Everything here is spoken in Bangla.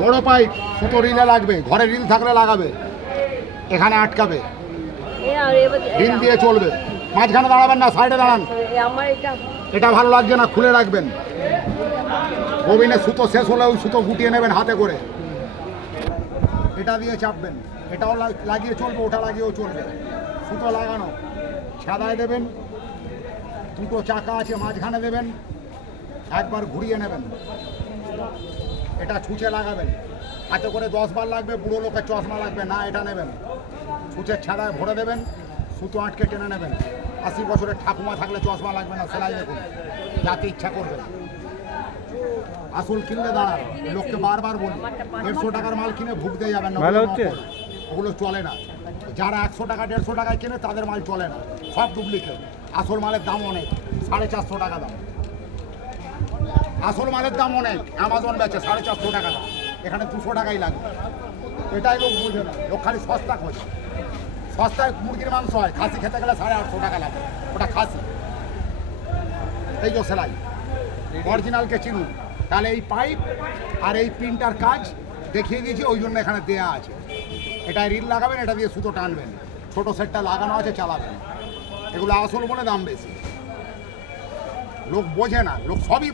বড় পাইপ সুতো রিলে লাগবে, ঘরে রিল থাকলে লাগাবে, এখানে আটকাবে, রিল দিয়ে চলবে। মাঝখানে দাঁড়াবেন না, সাইডে দাঁড়ান। এটা ভালো লাগছে না, খুলে রাখবেন। ববিনে সুতো শেষ হলে ওই সুতো গুটিয়ে নেবেন হাতে করে, এটা দিয়ে চাপবেন। এটাও লাগিয়ে চলবে, ওটা লাগিয়েও চলবে। সুতো লাগানো, ছাদায় দেবেন, দুটো চাকা আছে মাঝখানে দেবেন, একবার ঘুরিয়ে নেবেন। এটা ছুঁচে লাগাবেন, হাতে করে 10 বার লাগবে, বুড়ো লোকের চশমা লাগবে না, এটা নেবেন। ছুঁচের ছাদায় ভরে দেবেন, সুতো আটকে টেনে নেবেন। 80 বছরের ঠাকুমা থাকলে চশমা লাগবে না, সেলাই দেখুন, যাতে ইচ্ছা করবে। আসল কিনলে দাঁড়ান, লোককে বারবার বলি 150 টাকার মাল কিনে ভুগতে যাবেন না, ওগুলো চলে না। যারা 100 টাকা 150 টাকায় কেনে তাদের মাল চলে না, সব ডুপ্লিকেট। আসল মালের দাম অনেক, 450 টাকা দাম। আসল মালের দাম অনেক, অ্যামাজন বেচে 450 টাকা দাম, এখানে 200 টাকাই লাগবে। এটাই লোক বুঝে না, লোক খালি সস্তা খোঁজে। সস্তায় মুরগির মাংস হয়, খাসি খেতে গেলে 850 টাকা লাগে, ওটা খাসি। এই যে সেলাই অরিজিনালকে চিনুন। তাহলে এই পাইপ আর এই প্রিন্টার কাজ দেখিয়ে দিয়েছি, ওই জন্য এখানে দেয়া আছে। এটায় রিল লাগাবেন, এটা দিয়ে সুতো টানবেন, ছোটো সেটটা লাগানো আছে, চালাবেন। এগুলো আসল বলে দাম বেশি, লোক বোঝে না, লোক সবই